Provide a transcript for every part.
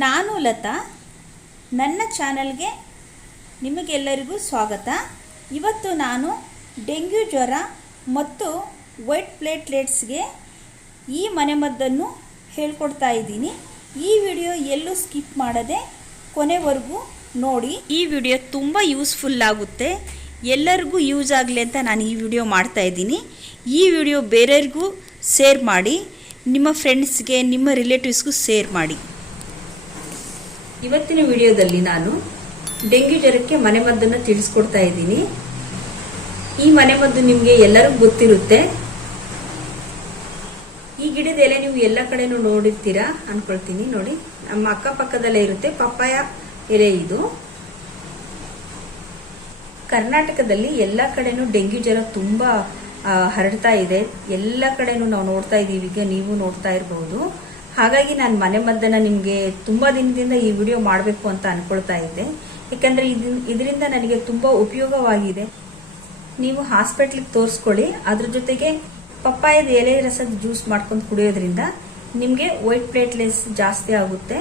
ನಾನು ಲತಾ, ನನ್ನ ಚಾನಲ್ಗೆ ನಿಮಗೆಲ್ಲರಿಗೂ ಸ್ವಾಗತ. ಇವತ್ತು ನಾನು ಡೆಂಗ್ಯೂ ಜ್ವರ ಮತ್ತು ವೈಟ್ ಪ್ಲೇಟ್ಲೆಟ್ಸ್ಗೆ ಈ ಮನೆಮದ್ದನ್ನು ಹೇಳ್ಕೊಡ್ತಾ ಇದ್ದೀನಿ. ಈ ವಿಡಿಯೋ ಎಲ್ಲೂ ಸ್ಕಿಪ್ ಮಾಡದೆ ಕೊನೆವರೆಗೂ ನೋಡಿ. ಈ ವಿಡಿಯೋ ತುಂಬ ಯೂಸ್ಫುಲ್ ಆಗುತ್ತೆ. ಎಲ್ಲರಿಗೂ ಯೂಸ್ ಆಗಲಿ ಅಂತ ನಾನು ಈ ವಿಡಿಯೋ ಮಾಡ್ತಾ ಇದ್ದೀನಿ. ಈ ವಿಡಿಯೋ ಬೇರೆಯವ್ರಿಗೂ ಶೇರ್ ಮಾಡಿ, ನಿಮ್ಮ ಫ್ರೆಂಡ್ಸ್ಗೆ ನಿಮ್ಮ ರಿಲೇಟಿವ್ಸ್ಗೂ ಶೇರ್ ಮಾಡಿ. ಇವತ್ತಿನ ವಿಡಿಯೋದಲ್ಲಿ ನಾನು ಡೆಂಗ್ಯೂ ಜ್ವರಕ್ಕೆ ಮನೆಮದ್ದನ್ನು ತಿಳಿಸ್ಕೊಡ್ತಾ ಇದ್ದೀನಿ. ಈ ಮನೆಮದ್ದು ನಿಮಗೆ ಎಲ್ಲರಿಗೂ ಗೊತ್ತಿರುತ್ತೆ. ಈ ಗಿಡದ ಎಲೆ ನೀವು ಎಲ್ಲ ಕಡೆನೂ ನೋಡಿರ್ತೀರಾ ಅನ್ಕೊಳ್ತೀನಿ. ನೋಡಿ, ನಮ್ಮ ಅಕ್ಕಪಕ್ಕದಲ್ಲೇ ಇರುತ್ತೆ ಪಪ್ಪಾಯ ಎಲೆ ಇದು. ಕರ್ನಾಟಕದಲ್ಲಿ ಎಲ್ಲ ಕಡೆನೂ ಡೆಂಗ್ಯೂ ಜ್ವರ ತುಂಬಾ ಹರಡ್ತಾ ಇದೆ. ಎಲ್ಲ ಕಡೆನೂ ನಾವು ನೋಡ್ತಾ ಇದ್ದೀವಿ ಈಗ ನೀವು ನೋಡ್ತಾ ಇರಬಹುದು ಹಾಗಾಗಿ ನಾನು ಮನೆ ಮದ್ದನ್ನ ನಿಮಗೆ ತುಂಬಾ ದಿನದಿಂದ ಈ ವಿಡಿಯೋ ಮಾಡಬೇಕು ಅಂತ ಅನ್ಕೊಳ್ತಾ ಇದ್ದೆ. ಯಾಕಂದ್ರೆ ಇದರಿಂದ ನನಗೆ ತುಂಬಾ ಉಪಯೋಗವಾಗಿದೆ. ನೀವು ಹಾಸ್ಪಿಟ್ಲಿಗೆ ತೋರಿಸ್ಕೊಳ್ಳಿ, ಅದ್ರ ಜೊತೆಗೆ ಪಪ್ಪಾಯದ ಎಲೆ ರಸದ ಜ್ಯೂಸ್ ಮಾಡ್ಕೊಂಡು ಕುಡಿಯೋದ್ರಿಂದ ನಿಮಗೆ ವೈಟ್ ಪ್ಲೇಟ್ಲೆಸ್ ಜಾಸ್ತಿ ಆಗುತ್ತೆ.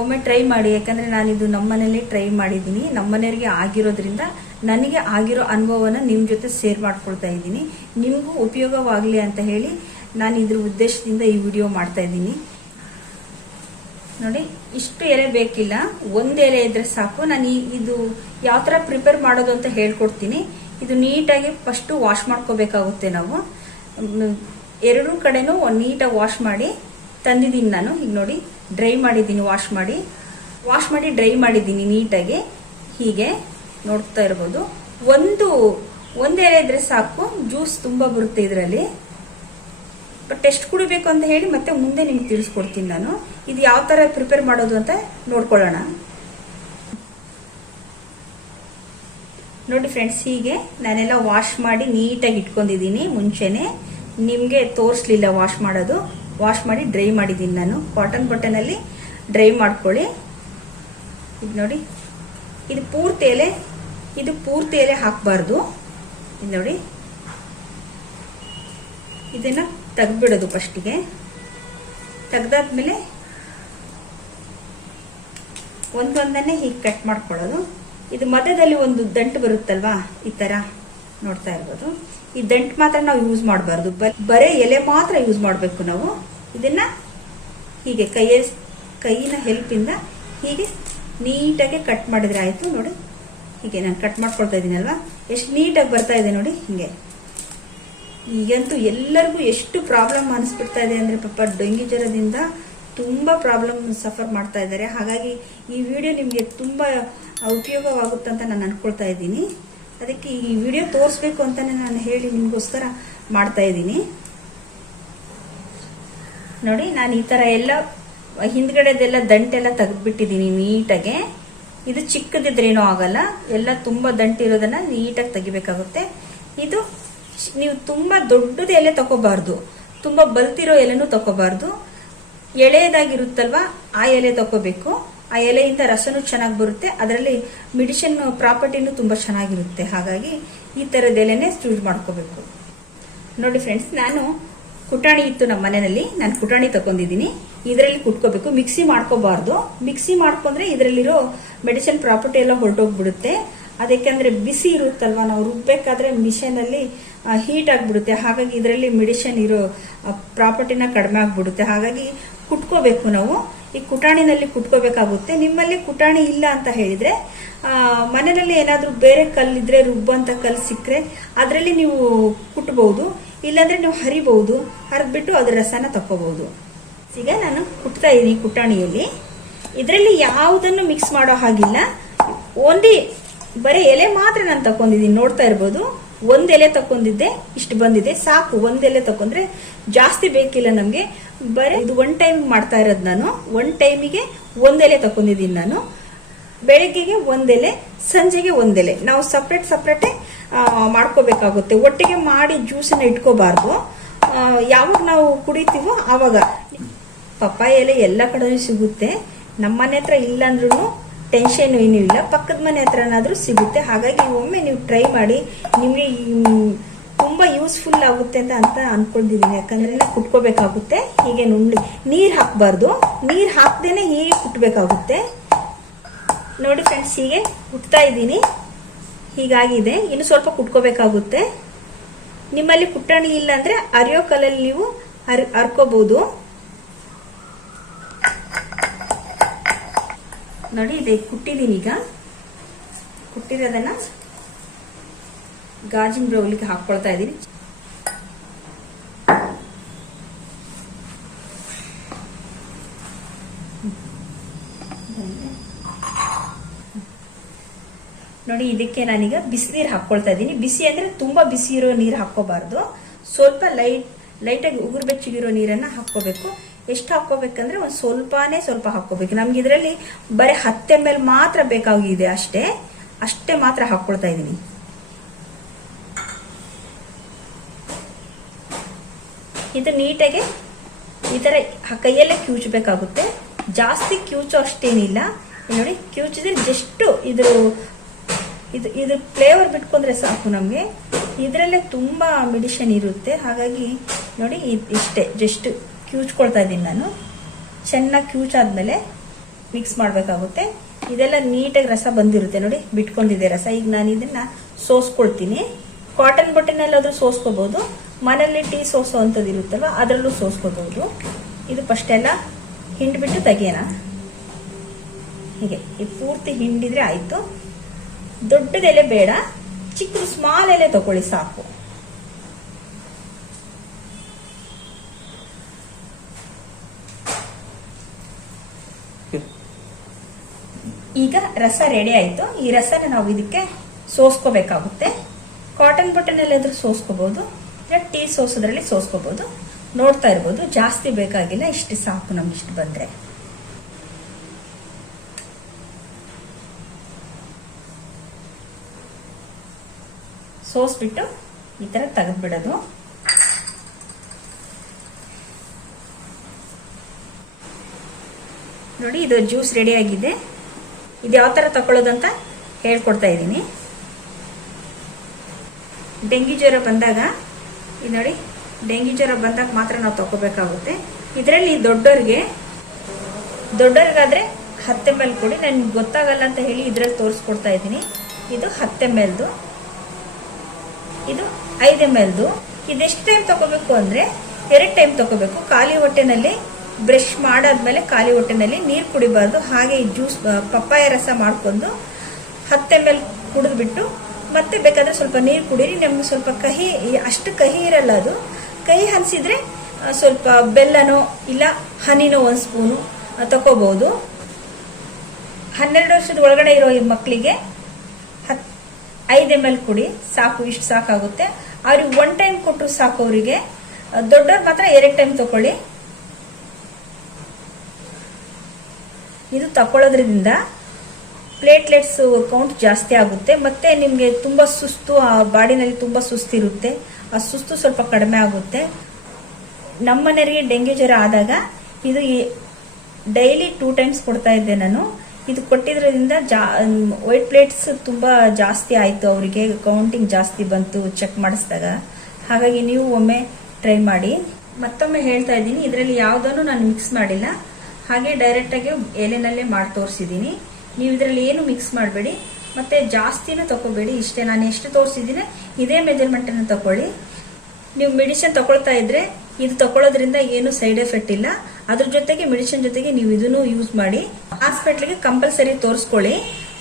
ಒಮ್ಮೆ ಟ್ರೈ ಮಾಡಿ ಯಾಕಂದರೆ ನಾನಿದು ಇದು ನಮ್ಮನೇಲಿ ಟ್ರೈ ಮಾಡಿದ್ದೀನಿ. ನಮ್ಮನೆಯವರಿಗೆ ಆಗಿರೋದ್ರಿಂದ ನನಗೆ ಆಗಿರೋ ಅನುಭವನ ನಿಮ್ಮ ಜೊತೆ ಶೇರ್ ಮಾಡ್ಕೊಳ್ತಾ ಇದ್ದೀನಿ. ನಿಮಗೂ ಉಪಯೋಗವಾಗಲಿ ಅಂತ ಹೇಳಿ ನಾನು ಇದ್ರ ಉದ್ದೇಶದಿಂದ ಈ ವಿಡಿಯೋ ಮಾಡ್ತಾ ಇದ್ದೀನಿ. ನೋಡಿ, ಇಷ್ಟು ಎಲೆ ಬೇಕಿಲ್ಲ. ಒಂದು ಎಲೆ ಇದ್ರೆ ಸಾಕು. ನಾನು ಇದು ಯಾವ ಥರ ಪ್ರಿಪೇರ್ ಮಾಡೋದು ಅಂತ ಹೇಳ್ಕೊಡ್ತೀನಿ. ಇದು ನೀಟಾಗಿ ಫಸ್ಟು ವಾಶ್ ಮಾಡ್ಕೋಬೇಕಾಗುತ್ತೆ ನಾವು. ಎರಡು ಕಡೆನೂ ನೀಟಾಗಿ ವಾಶ್ ಮಾಡಿ ತಂದಿದ್ದೀನಿ ನಾನು. ಈಗ ನೋಡಿ ಡ್ರೈ ಮಾಡಿದ್ದೀನಿ ವಾಶ್ ಮಾಡಿ. ವಾಶ್ ಮಾಡಿ ಡ್ರೈ ಮಾಡಿದ್ದೀನಿ ನೀಟಾಗಿ. ಹೀಗೆ ನೋಡ್ತಾ ಇರ್ಬೋದು. ಒಂದು ಒಂದು ಎಲೆ ಇದ್ರೆ ಸಾಕು. ಜ್ಯೂಸ್ ತುಂಬ ಬರುತ್ತೆ ಇದರಲ್ಲಿ. ಬಟ್ ಟೆಸ್ಟ್ ಕುಡಿಬೇಕು ಅಂತ ಹೇಳಿ ಮತ್ತೆ ಮುಂದೆ ನಿಮ್ಗೆ ತಿಳಿಸ್ಕೊಡ್ತೀನಿ ನಾನು. ಇದು ಯಾವ ತರ ಪ್ರಿಪೇರ್ ಮಾಡೋದು ಅಂತ ನೋಡ್ಕೊಳ್ಳೋಣ. ನೋಡಿ ಫ್ರೆಂಡ್ಸ್, ಹೀಗೆ ನಾನೆಲ್ಲ ವಾಶ್ ಮಾಡಿ ನೀಟಾಗಿ ಇಟ್ಕೊಂಡಿದ್ದೀನಿ ಮುಂಚೆನೆ. ನಿಮಗೆ ತೋರಿಸ್ಲಿಲ್ಲ ವಾಶ್ ಮಾಡೋದು. ವಾಶ್ ಮಾಡಿ ಡ್ರೈ ಮಾಡಿದ್ದೀನಿ ನಾನು. ಕಾಟನ್ ಬಟನಲ್ಲಿ ಡ್ರೈ ಮಾಡ್ಕೊಳ್ಳಿ. ಇದು ನೋಡಿ, ಇದು ಪೂರ್ತಿ ಎಲೆ, ಇದು ಪೂರ್ತಿ ಎಲೆ ಹಾಕಬಾರ್ದು. ಇದು ನೋಡಿ. ಇದನ್ನ ತೆಗ್ದ್ಬಿಡೋದು ಫಸ್ಟಿಗೆ. ತೆಗ್ದಾದ್ಮೇಲೆ ಒಂದೊಂದನ್ನೇ ಹೀಗೆ ಕಟ್ ಮಾಡ್ಕೊಳ್ಳೋದು. ಇದು ಮಧ್ಯದಲ್ಲಿ ಒಂದು ದಂಟು ಬರುತ್ತಲ್ವಾ? ಈ ಥರ ನೋಡ್ತಾ ಇರ್ಬೋದು. ಈ ದಂಟು ಮಾತ್ರ ನಾವು ಯೂಸ್ ಮಾಡಬಾರ್ದು. ಬರೇ ಎಲೆ ಮಾತ್ರ ಯೂಸ್ ಮಾಡಬೇಕು ನಾವು. ಇದನ್ನು ಹೀಗೆ ಕೈಯ ಕೈಯಿನ ಹೆಲ್ಪಿಂದ ಹೀಗೆ ನೀಟಾಗಿ ಕಟ್ ಮಾಡಿದ್ರೆ ಆಯಿತು. ನೋಡಿ, ಹೀಗೆ ನಾನು ಕಟ್ ಮಾಡ್ಕೊಳ್ತಾ ಇದ್ದೀನಲ್ವಾ? ಎಷ್ಟು ನೀಟಾಗಿ ಬರ್ತಾ ಇದೆ ನೋಡಿ, ಹೀಗೆ. ಈಗಂತೂ ಎಲ್ಲರಿಗೂ ಎಷ್ಟು ಪ್ರಾಬ್ಲಮ್ ಅನಿಸ್ಬಿಡ್ತಾ ಇದೆ ಅಂದರೆ ಪಾಪ ಡೆಂಗ್ಯೂ ಜ್ವರದಿಂದ ತುಂಬ ಪ್ರಾಬ್ಲಮ್ ಸಫರ್ ಮಾಡ್ತಾ ಇದ್ದಾರೆ. ಹಾಗಾಗಿ ಈ ವಿಡಿಯೋ ನಿಮಗೆ ತುಂಬ ಉಪಯೋಗವಾಗುತ್ತೆ ಅಂತ ನಾನು ಅಂದ್ಕೊಳ್ತಾ ಇದ್ದೀನಿ. ಅದಕ್ಕೆ ಈ ವಿಡಿಯೋ ತೋರಿಸ್ಬೇಕು ಅಂತಲೇ ನಾನು ಹೇಳಿ ನಿಮಗೋಸ್ಕರ ಮಾಡ್ತಾ ಇದ್ದೀನಿ. ನೋಡಿ, ನಾನು ಈ ಥರ ಎಲ್ಲ ಹಿಂದ್ಗಡೆದೆಲ್ಲ ದಂಟೆಲ್ಲ ತೆಗೆದ್ಬಿಟ್ಟಿದ್ದೀನಿ ನೀಟಾಗೆ. ಇದು ಚಿಕ್ಕದಿದ್ರೇನೂ ಆಗಲ್ಲ. ಎಲ್ಲ ತುಂಬ ದಂಟಿರೋದನ್ನು ನೀಟಾಗಿ ತೆಗಿಬೇಕಾಗುತ್ತೆ. ಇದು ನೀವು ತುಂಬಾ ದೊಡ್ಡದ ಎಲೆ ತಗೋಬಾರ್ದು ತುಂಬಾ ಬಲ್ತಿರೋ ಎಲೆನೂ ತಗೋಬಾರ್ದು ಎಳೆಯದಾಗಿರುತ್ತಲ್ವಾ, ಆ ಎಲೆ ತಕೋಬೇಕು. ಆ ಎಲೆಯಿಂದ ರಸನು ಚೆನ್ನಾಗಿ ಬರುತ್ತೆ. ಅದರಲ್ಲಿ ಮೆಡಿಸಿನ್ ಪ್ರಾಪರ್ಟಿನೂ ತುಂಬಾ ಚೆನ್ನಾಗಿರುತ್ತೆ. ಹಾಗಾಗಿ ಈ ತರದ ಎಲೆನೇ ಚೂಸ್ ಮಾಡ್ಕೋಬೇಕು. ನೋಡಿ ಫ್ರೆಂಡ್ಸ್, ನಾನು ಕುಟಾಣಿ ಇತ್ತು ನಮ್ಮ ಮನೆಯಲ್ಲಿ. ನಾನು ಕುಟಾಣಿ ತಕೊಂಡಿದ್ದೀನಿ ಇದರಲ್ಲಿ ಕುಟ್ಕೋಬೇಕು. ಮಿಕ್ಸಿ ಮಾಡ್ಕೋಬಾರ್ದು. ಮಿಕ್ಸಿ ಮಾಡ್ಕೊಂಡ್ರೆ ಇದರಲ್ಲಿರೋ ಮೆಡಿಸಿನ್ ಪ್ರಾಪರ್ಟಿ ಎಲ್ಲ ಹೊರಟೋಗ್ಬಿಡುತ್ತೆ. ಅದಕ್ಕೆಂದ್ರೆ ಬಿಸಿ ಇರುತ್ತಲ್ವಾ? ನಾವು ರುಬ್ಬೇಕಾದ್ರೆ ಮಿಷನ್ ಅಲ್ಲಿ ಹೀಟ್ ಆಗಿಬಿಡುತ್ತೆ. ಹಾಗಾಗಿ ಇದರಲ್ಲಿ ಮೆಡಿಷನ್ ಇರೋ ಪ್ರಾಪರ್ಟಿನ ಕಡಿಮೆ ಆಗಿಬಿಡುತ್ತೆ. ಹಾಗಾಗಿ ಕುಟ್ಕೋಬೇಕು ನಾವು. ಈ ಕುಟಾಣಿನಲ್ಲಿ ಕುಟ್ಕೋಬೇಕಾಗುತ್ತೆ. ನಿಮ್ಮಲ್ಲಿ ಕುಟಾಣಿ ಇಲ್ಲ ಅಂತ ಹೇಳಿದ್ರೆ ಮನೆಯಲ್ಲಿ ಏನಾದರೂ ಬೇರೆ ಕಲ್ಲಿದ್ರೆ ರುಬ್ಬಂತ ಕಲ್ಲು ಸಿಕ್ಕರೆ ಅದರಲ್ಲಿ ನೀವು ಕುಟ್ಬಹುದು ಇಲ್ಲಾಂದರೆ ನೀವು ಹರಿಬಹುದು. ಹರಿದ್ಬಿಟ್ಟು ಅದ್ರ ರಸನ ತಕ್ಕೋಬಹುದು. ಈಗ ನಾನು ಕುಟ್ತಾ ಇದ್ದೀನಿ ಕುಟಾಣಿಯಲ್ಲಿ. ಇದರಲ್ಲಿ ಯಾವುದನ್ನು ಮಿಕ್ಸ್ ಮಾಡೋ ಹಾಗಿಲ್ಲ. ಓನ್ಲಿ ಬರೀ ಎಲೆ ಮಾತ್ರ ನಾನು ತಕೊಂಡಿದ್ದೀನಿ ನೋಡ್ತಾ ಇರ್ಬೋದು. ಒಂದ್ ಎಲೆ ತಕೊಂಡಿದ್ದೆ ಇಷ್ಟು ಬಂದಿದೆ, ಸಾಕು, ಒಂದ್ ಎಲೆ ತಕೊಂಡ್ರೆ ಜಾಸ್ತಿ ಬೇಕಿಲ್ಲ ನಮ್ಗೆ. ಬರೀ, ಇದು ಒನ್ ಟೈಮ್ ಮಾಡ್ತಾ ಇರೋದು ನಾನು. ಒನ್ ಟೈಮಿಗೆ ಒಂದೆಲೆ ತಕೊಂಡಿದ್ದೀನಿ ನಾನು. ಬೆಳಗ್ಗೆಗೆ ಒಂದೆಲೆ ಸಂಜೆಗೆ ಒಂದೆಲೆ ನಾವು ಸಪ್ರೇಟ್ ಸಪ್ರೇಟೇ ಮಾಡ್ಕೋಬೇಕಾಗುತ್ತೆ. ಒಟ್ಟಿಗೆ ಮಾಡಿ ಜ್ಯೂಸನ್ನ ಇಟ್ಕೋಬಾರ್ದು. ಯಾವಾಗ ನಾವು ಕುಡಿತೀವೋ ಆವಾಗ. ಪಪ್ಪಾಯ ಎಲೆ ಎಲ್ಲ ಕಡೆನೂ ಸಿಗುತ್ತೆ. ನಮ್ಮನೆ ಹತ್ರ ಇಲ್ಲ ಅಂದ್ರೂ ಟೆನ್ಷನ್ ಏನೂ ಇಲ್ಲ. ಪಕ್ಕದ ಮನೆ ಹತ್ರನಾದರೂ ಸಿಗುತ್ತೆ. ಹಾಗಾಗಿ ಒಮ್ಮೆ ನೀವು ಟ್ರೈ ಮಾಡಿ, ನಿಮಗೆ ತುಂಬ ಯೂಸ್ಫುಲ್ ಆಗುತ್ತೆ ಅಂತ ಅಂತ ಅನ್ಕೊಂಡಿದ್ದೀನಿ ಯಾಕಂದ್ರೆ ಕುಟ್ಕೋಬೇಕಾಗುತ್ತೆ. ಹೀಗೆ ನುಣ್ಣಿ ನೀರು ಹಾಕಬಾರ್ದು. ನೀರು ಹಾಕ್ದೇನೆ ಹೀಗೆ ಕುಟ್ಬೇಕಾಗುತ್ತೆ. ನೋಡಿ ಫ್ರೆಂಡ್ಸ್ ಹೀಗೆ ಕುಟ್ತಾ ಇದ್ದೀನಿ. ಹೀಗಾಗಿದೆ. ಇನ್ನು ಸ್ವಲ್ಪ ಕುಟ್ಕೋಬೇಕಾಗುತ್ತೆ. ನಿಮ್ಮಲ್ಲಿ ಕುಟ್ಟಣಿ ಇಲ್ಲ ಅಂದರೆ ಅರಿಯೋ ಕಲಲ್ಲಿ ನೀವು ಅರ್ ಅರ್ಕೋಬಹುದು ನೋಡಿ, ಇದೆ, ಕುಟ್ಟಿದ್ದೀನಿ ಈಗ. ಕುಟ್ಟಿರೋದನ್ನ ಗಾಜಿನ ಬ್ರೌಲಿಗೆ ಹಾಕೊಳ್ತಾ ಇದ್ದೀನಿ. ನೋಡಿ, ಇದಕ್ಕೆ ನಾನೀಗ ಬಿಸಿನೀರು ಹಾಕೊಳ್ತಾ ಇದ್ದೀನಿ. ಬಿಸಿ ಅಂದ್ರೆ ತುಂಬಾ ಬಿಸಿ ಇರೋ ನೀರು ಹಾಕೋಬಾರ್ದು ಸ್ವಲ್ಪ ಲೈಟ್, ಲೈಟಾಗಿ ಉಗುರು ಬೆಚ್ಚಗಿರೋ ನೀರನ್ನ ಹಾಕೋಬೇಕು ಎಷ್ಟು ಹಾಕೋಬೇಕಂದ್ರೆ ಒಂದು ಸ್ವಲ್ಪನೇ ಸ್ವಲ್ಪ ಹಾಕೋಬೇಕು ನಮ್ಗೆ ಇದರಲ್ಲಿ ಬರೀ ಹತ್ತು ಎಂ ಮಾತ್ರ ಬೇಕಾಗಿದೆ ಅಷ್ಟೇ. ಅಷ್ಟೇ ಮಾತ್ರ ಹಾಕೊಳ್ತಾ ಇದ್ದೀನಿ ಇದು ನೀಟಾಗಿ ಈ ಹ- ಕೈಯಲ್ಲೇ ಕ್ಯೂಚಬೇಕಾಗುತ್ತೆ ಜಾಸ್ತಿ ಕ್ಯೂಚೋ ಅಷ್ಟೇನಿಲ್ಲ. ನೋಡಿ, ಕ್ಯೂಚಿದ್ರೆ ಜಸ್ಟ್ ಇದು ಇದು ಇದು ಫ್ಲೇವರ್ ಬಿಟ್ಕೊಂಡ್ರೆ ಸಾಕು ನಮಗೆ. ಇದರಲ್ಲೇ ತುಂಬ ಮೆಡಿಷನ್ ಇರುತ್ತೆ. ಹಾಗಾಗಿ ನೋಡಿ ಇಷ್ಟೇ, ಜಸ್ಟ್. ಕಿವುಚ್ಕೊಳ್ತಾ ಇದ್ದೀನಿ ನಾನು. ಚೆನ್ನಾಗಿ ಕ್ಯೂಚಾದ್ಮೇಲೆ ಮಿಕ್ಸ್ ಮಾಡಬೇಕಾಗುತ್ತೆ. ಇದೆಲ್ಲ ನೀಟಾಗಿ ರಸ ಬಂದಿರುತ್ತೆ ನೋಡಿ, ಬಿಟ್ಕೊಂಡಿದೆ ರಸ. ಈಗ ನಾನು ಇದನ್ನು ಸೋಸ್ಕೊಳ್ತೀನಿ. ಕಾಟನ್ ಬಟ್ಟೆನಲ್ಲಾದ್ರೂ ಸೋಸ್ಕೋಬಹುದು ಮನೆಯಲ್ಲಿ ಟೀ ಸೋಸೋ ಅಂಥದ್ದು ಇರುತ್ತಲ್ವ, ಅದರಲ್ಲೂ ಸೋಸ್ಕೋಬಹುದು ಇದು ಫಸ್ಟೆಲ್ಲ ಎಲ್ಲ ಹಿಂಡ್ಬಿಟ್ಟು ತೆಗಿಯೋಣ. ಹೀಗೆ, ಈ ಪೂರ್ತಿ ಹಿಂಡಿದ್ರೆ ಆಯಿತು. ದೊಡ್ಡದೆಲೆ ಬೇಡ, ಚಿಕ್ಕದು ಸ್ಮಾಲ್ ಎಲೆ ತಗೊಳ್ಳಿ ಸಾಕು. ಈಗ ರಸ ರೆಡಿ ಆಯ್ತು. ಈ ರಸನ ನಾವು ಇದಕ್ಕೆ ಸೋಸ್ಕೋಬೇಕಾಗುತ್ತೆ. ಕಾಟನ್ ಬಟ್ಟೆನಲ್ಲಾದ್ರೂ ಸೋಸ್ಕೋಬಹುದು ಇಲ್ಲ ಟೀ ಸೋಸೋದ್ರಲ್ಲಿ ಸೋಸ್ಕೋಬಹುದು ನೋಡ್ತಾ ಇರ್ಬೋದು. ಜಾಸ್ತಿ ಬೇಕಾಗಿಲ್ಲ, ಇಷ್ಟು ಸಾಕು ನಮ್ಗೆ ಇಷ್ಟು ಬಂದ್ರೆ. ಸೋಸ್ಬಿಟ್ಟು ಈ ತರ ತೆಗೆದ್ಬಿಡೋದು. ನೋಡಿ, ಇದು ಜ್ಯೂಸ್ ರೆಡಿ ಆಗಿದೆ. ಇದು ಯಾವ ಥರ ತಗೊಳ್ಳೋದಂತ ಹೇಳ್ಕೊಡ್ತಾ ಇದ್ದೀನಿ. ಡೆಂಗಿ ಜ್ವರ ಬಂದಾಗ, ಇದು ನೋಡಿ, ಡೆಂಗಿ ಜ್ವರ ಬಂದಾಗ ಮಾತ್ರ ನಾವು ತಗೋಬೇಕಾಗುತ್ತೆ ಇದರಲ್ಲಿ ದೊಡ್ಡವ್ರಿಗೆ ದೊಡ್ಡವ್ರಿಗಾದ್ರೆ ಹತ್ತೆ ಮೇಲೆ ಕೊಡಿ. ನನಗೆ ಗೊತ್ತಾಗಲ್ಲ ಅಂತ ಹೇಳಿ ಇದರಲ್ಲಿ ತೋರಿಸ್ಕೊಡ್ತಾ ಇದ್ದೀನಿ. ಇದು ಹತ್ತೆ ಮೇಲ್ದು ಇದು ಐದು ಎಂ ಎಲ್ದು. ಇದೆಷ್ಟು ಟೈಮ್ ತಗೋಬೇಕು ಅಂದರೆ, ಎರಡು ಟೈಮ್ ತಗೋಬೇಕು ಖಾಲಿ ಹೊಟ್ಟೆನಲ್ಲಿ ಬ್ರಷ್ ಮಾಡಾದ್ಮೇಲೆ ಖಾಲಿ ಹೊಟ್ಟೆನಲ್ಲಿ ನೀರು ಕುಡಿಬಾರ್ದು. ಹಾಗೆ ಈ ಜ್ಯೂಸ್ ಪಪ್ಪಾಯ ರಸ ಮಾಡ್ಕೊಂಡು ಹತ್ತೆ ಮೇಲೆ ಕುಡಿದ್ಬಿಟ್ಟು ಮತ್ತೆ ಬೇಕಾದ್ರೆ ಸ್ವಲ್ಪ ನೀರು ಕುಡೀರಿ. ನಮ್ಗೆ ಸ್ವಲ್ಪ ಕಹಿ ಅಷ್ಟು ಕಹಿ ಇರಲ್ಲ ಅದು. ಕಹಿ ಹನ್ಸಿದ್ರೆ ಸ್ವಲ್ಪ ಬೆಲ್ಲನೋ ಇಲ್ಲ ಹನಿನೋ ಒಂದು ಸ್ಪೂನು ತಗೋಬಹುದು ಹನ್ನೆರಡು ವರ್ಷದ ಒಳಗಡೆ ಇರೋ ಈ ಮಕ್ಕಳಿಗೆ ಹತ್, ಐದು ಎಂ ಎಲ್ ಕುಡಿ. ಸಾಕು, ಇಷ್ಟು ಸಾಕಾಗುತ್ತೆ. ಅವ್ರಿಗೆ ಒನ್ ಟೈಮ್ ಕೊಟ್ಟರು ಸಾಕು ಅವರಿಗೆ. ದೊಡ್ಡವ್ರು ಮಾತ್ರ ಎರಡು ಟೈಮ್ ತಗೊಳ್ಳಿ ಇದು ತಕೊಳ್ಳೋದ್ರಿಂದ ಪ್ಲೇಟ್ಲೆಟ್ಸ್ ಕೌಂಟ್ ಜಾಸ್ತಿ ಆಗುತ್ತೆ. ಮತ್ತೆ ನಿಮಗೆ ತುಂಬ ಸುಸ್ತು, ಆ ಬಾಡಿನಲ್ಲಿ ತುಂಬ ಸುಸ್ತಿರುತ್ತೆ. ಆ ಸುಸ್ತು ಸ್ವಲ್ಪ ಕಡಿಮೆ ಆಗುತ್ತೆ. ನಮ್ಮನೆಯವರಿಗೆ ಡೆಂಗ್ಯೂ ಜ್ವರ ಆದಾಗ ಇದು ಡೈಲಿ ಟೂ ಟೈಮ್ಸ್ ಕೊಡ್ತಾ ಇದ್ದೆ ನಾನು. ಇದು ಕೊಟ್ಟಿದ್ರಿಂದ ಜಾ ವೈಟ್ ಪ್ಲೇಟ್ಸ್ ತುಂಬ ಜಾಸ್ತಿ ಆಯಿತು ಅವರಿಗೆ. ಕೌಂಟಿಂಗ್ ಜಾಸ್ತಿ ಬಂತು ಚೆಕ್ ಮಾಡಿಸಿದಾಗ. ಹಾಗಾಗಿ ನೀವು ಒಮ್ಮೆ ಟ್ರೈ ಮಾಡಿ. ಮತ್ತೊಮ್ಮೆ ಹೇಳ್ತಾ ಇದ್ದೀನಿ, ಇದರಲ್ಲಿ ಯಾವುದನ್ನು ನಾನು ಮಿಕ್ಸ್ ಮಾಡಿಲ್ಲ. ಹಾಗೆ ಡೈರೆಕ್ಟಾಗಿ ಎಲೆನಲ್ಲೇ ಮಾಡಿ ತೋರಿಸಿದ್ದೀನಿ. ನೀವು ಇದರಲ್ಲಿ ಏನು ಮಿಕ್ಸ್ ಮಾಡಬೇಡಿ. ಮತ್ತೆ ಜಾಸ್ತಿನೂ ತಗೋಬೇಡಿ. ಇಷ್ಟೇ ನಾನು ಎಷ್ಟು ತೋರಿಸಿದ್ದೀನಿ, ಇದೇ ಮೆಜರ್ಮೆಂಟನ್ನು ತಗೊಳ್ಳಿ. ನೀವು ಮೆಡಿಸಿನ್ ತಗೊಳ್ತಾ ಇದ್ರೆ ಇದು ತಗೊಳ್ಳೋದ್ರಿಂದ ಏನು ಸೈಡ್ ಎಫೆಕ್ಟ್ ಇಲ್ಲ. ಅದ್ರ ಜೊತೆಗೆ ಮೆಡಿಸಿನ್ ಜೊತೆಗೆ ನೀವು ಇದನ್ನು ಯೂಸ್ ಮಾಡಿ. ಹಾಸ್ಪಿಟ್ಲಿಗೆ ಕಂಪಲ್ಸರಿ ತೋರಿಸ್ಕೊಳ್ಳಿ.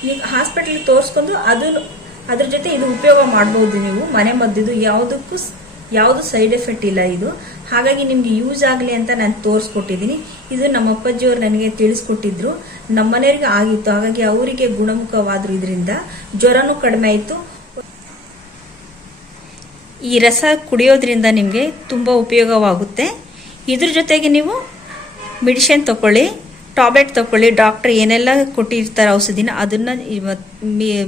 ನೀವು ಹಾಸ್ಪಿಟ್ಲಿಗೆ ತೋರಿಸ್ಕೊಂಡು ಅದನ್ನು ಅದ್ರ ಜೊತೆ ಇದು ಉಪಯೋಗ ಮಾಡ್ಬೋದು ನೀವು. ಮನೆ ಮದ್ದಿದು ಯಾವುದಕ್ಕೂ ಯಾವುದು ಸೈಡ್ ಎಫೆಕ್ಟ್ ಇಲ್ಲ ಇದು. ಹಾಗಾಗಿ ನಿಮ್ಗೆ ಯೂಸ್ ಆಗಲಿ ಅಂತ ನಾನು ತೋರಿಸ್ಕೊಟ್ಟಿದ್ದೀನಿ ಇದು ನಮ್ಮ ಅಪ್ಪಾಜಿಯವರು ನನಗೆ ತಿಳಿಸ್ಕೊಟ್ಟಿದ್ರು. ನಮ್ಮ ಮನೆಯವ್ರಿಗೆ ಆಗಿತ್ತು. ಹಾಗಾಗಿ ಅವರಿಗೆ ಗುಣಮುಖವಾದ್ರು ಇದರಿಂದ ಜ್ವರನೂ ಕಡಿಮೆ ಆಯಿತು. ಈ ರಸ ಕುಡಿಯೋದ್ರಿಂದ ನಿಮಗೆ ತುಂಬ ಉಪಯೋಗವಾಗುತ್ತೆ. ಇದ್ರ ಜೊತೆಗೆ ನೀವು ಮೆಡಿಷನ್ ತಗೊಳ್ಳಿ ಟ್ಯಾಬ್ಲೆಟ್ ತಗೊಳ್ಳಿ ಡಾಕ್ಟರ್ ಏನೆಲ್ಲ ಕೊಟ್ಟಿರ್ತಾರೆ ಔಷಧಿನ ಅದನ್ನು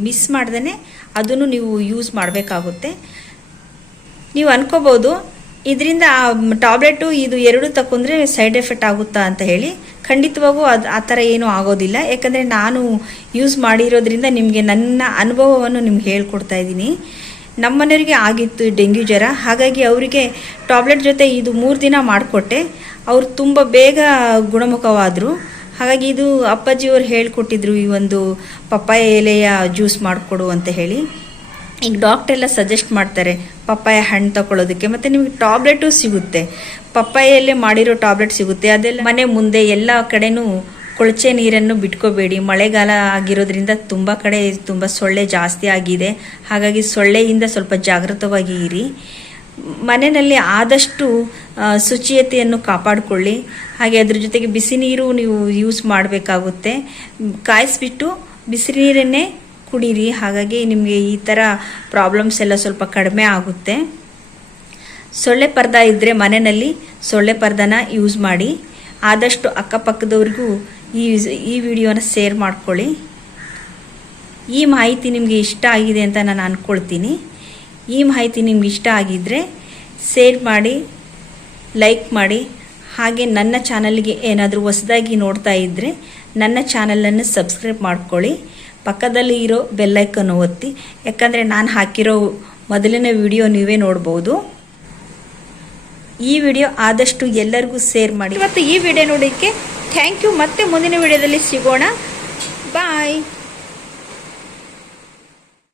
ಮಿಸ್ ಮಾಡ್ದೇ ಅದನ್ನು ನೀವು ಯೂಸ್ ಮಾಡಬೇಕಾಗುತ್ತೆ. ನೀವು ಅನ್ಕೋಬಹುದು ಇದರಿಂದ ಟ್ಯಾಬ್ಲೆಟು ಇದು ಎರಡು ತಕೊಂಡ್ರೆ ಸೈಡ್ ಎಫೆಕ್ಟ್ ಆಗುತ್ತಾ ಅಂತ ಹೇಳಿ ಖಂಡಿತವಾಗೂ ಅದು ಆ ಥರ ಏನೂ ಆಗೋದಿಲ್ಲ. ಯಾಕಂದರೆ ನಾನು ಯೂಸ್ ಮಾಡಿರೋದ್ರಿಂದ ನಿಮಗೆ ನನ್ನ ಅನುಭವವನ್ನು ನಿಮ್ಗೆ ಹೇಳ್ಕೊಡ್ತಾ ಇದ್ದೀನಿ. ನಮ್ಮ ಮನೆಯವರಿಗೆ ಆಗಿತ್ತು ಡೆಂಗ್ಯೂ ಜ್ವರ. ಹಾಗಾಗಿ ಅವರಿಗೆ ಟಾಬ್ಲೆಟ್ ಜೊತೆ ಇದು ಮೂರು ದಿನ ಮಾಡಿಕೊಟ್ಟೆ. ಅವರು ತುಂಬ ಬೇಗ ಗುಣಮುಖವಾದರು. ಹಾಗಾಗಿ ಇದು ಅಪ್ಪಾಜಿಯವರು ಹೇಳಿಕೊಟ್ಟಿದ್ರು ಈ ಒಂದು ಪಪ್ಪಾಯ ಎಲೆಯ ಜ್ಯೂಸ್ ಮಾಡಿಕೊಡು ಅಂತ ಹೇಳಿ. ಈಗ ಡಾಕ್ಟರ್ ಎಲ್ಲ ಸಜೆಸ್ಟ್ ಮಾಡ್ತಾರೆ, ಪಪ್ಪಾಯ ಹಣ್ಣು ತಗೊಳ್ಳೋದಕ್ಕೆ ಮತ್ತು ನಿಮಗೆ ಟಾಬ್ಲೆಟು ಸಿಗುತ್ತೆ. ಪಪ್ಪಾಯಲ್ಲೇ ಮಾಡಿರೋ ಟಾಬ್ಲೆಟ್ ಸಿಗುತ್ತೆ. ಅದೆಲ್ಲ ಮನೆ ಮುಂದೆ ಎಲ್ಲ ಕಡೆನೂ ಕೊಳಚೆ ನೀರನ್ನು ಬಿಟ್ಕೋಬೇಡಿ. ಮಳೆಗಾಲ ಆಗಿರೋದ್ರಿಂದ ತುಂಬ ಕಡೆ ತುಂಬ ಸೊಳ್ಳೆ ಜಾಸ್ತಿ ಆಗಿದೆ. ಹಾಗಾಗಿ ಸೊಳ್ಳೆಯಿಂದ ಸ್ವಲ್ಪ ಜಾಗೃತವಾಗಿ ಇರಿ. ಮನೆಯಲ್ಲಿ ಆದಷ್ಟು ಶುಚಿಯತೆಯನ್ನು ಕಾಪಾಡಿಕೊಳ್ಳಿ. ಹಾಗೆ ಅದ್ರ ಜೊತೆಗೆ ಬಿಸಿ ನೀರು ನೀವು ಯೂಸ್ ಮಾಡಬೇಕಾಗುತ್ತೆ. ಕಾಯಿಸ್ಬಿಟ್ಟು ಬಿಸಿ ನೀರನ್ನೇ ಕುಡೀರಿ. ಹಾಗಾಗಿ ನಿಮಗೆ ಈ ಥರ ಪ್ರಾಬ್ಲಮ್ಸ್ ಎಲ್ಲ ಸ್ವಲ್ಪ ಕಡಿಮೆ ಆಗುತ್ತೆ. ಸೊಳ್ಳೆ ಪರ್ದ ಇದ್ದರೆ ಮನೆಯಲ್ಲಿ ಸೊಳ್ಳೆ ಪರ್ದನ ಯೂಸ್ ಮಾಡಿ. ಆದಷ್ಟು ಅಕ್ಕಪಕ್ಕದವ್ರಿಗೂ ಈ ಈ ವಿಡಿಯೋನ ಶೇರ್ ಮಾಡ್ಕೊಳ್ಳಿ. ಈ ಮಾಹಿತಿ ನಿಮಗೆ ಇಷ್ಟ ಆಗಿದೆ ಅಂತ ನಾನು ಅಂದ್ಕೊಳ್ತೀನಿ ಈ ಮಾಹಿತಿ ನಿಮ್ಗೆ ಇಷ್ಟ ಆಗಿದ್ದರೆ ಸೇರ್ ಮಾಡಿ ಲೈಕ್ ಮಾಡಿ. ಹಾಗೆ ನನ್ನ ಚಾನಲ್ಗೆ ಏನಾದರೂ ಹೊಸದಾಗಿ ನೋಡ್ತಾ ಇದ್ದರೆ ನನ್ನ ಚಾನಲನ್ನು ಸಬ್ಸ್ಕ್ರೈಬ್ ಮಾಡ್ಕೊಳ್ಳಿ. ಪಕ್ಕದಲ್ಲಿ ಇರೋ ಬೆಲ್ಲೈಕನ್ನು ಒತ್ತಿ, ಯಾಕಂದರೆ ನಾನು ಹಾಕಿರೋ ಮೊದಲನೇ ವಿಡಿಯೋ ನೀವೇ ನೋಡ್ಬೋದು. ಈ ವಿಡಿಯೋ ಆದಷ್ಟು ಎಲ್ಲರಿಗೂ ಶೇರ್ ಮಾಡಿ. ಇವತ್ತು ಈ ವಿಡಿಯೋ ನೋಡೋಕ್ಕೆ ಥ್ಯಾಂಕ್ ಯು ಮತ್ತೆ ಮುಂದಿನ ವಿಡಿಯೋದಲ್ಲಿ ಸಿಗೋಣ. ಬಾಯ್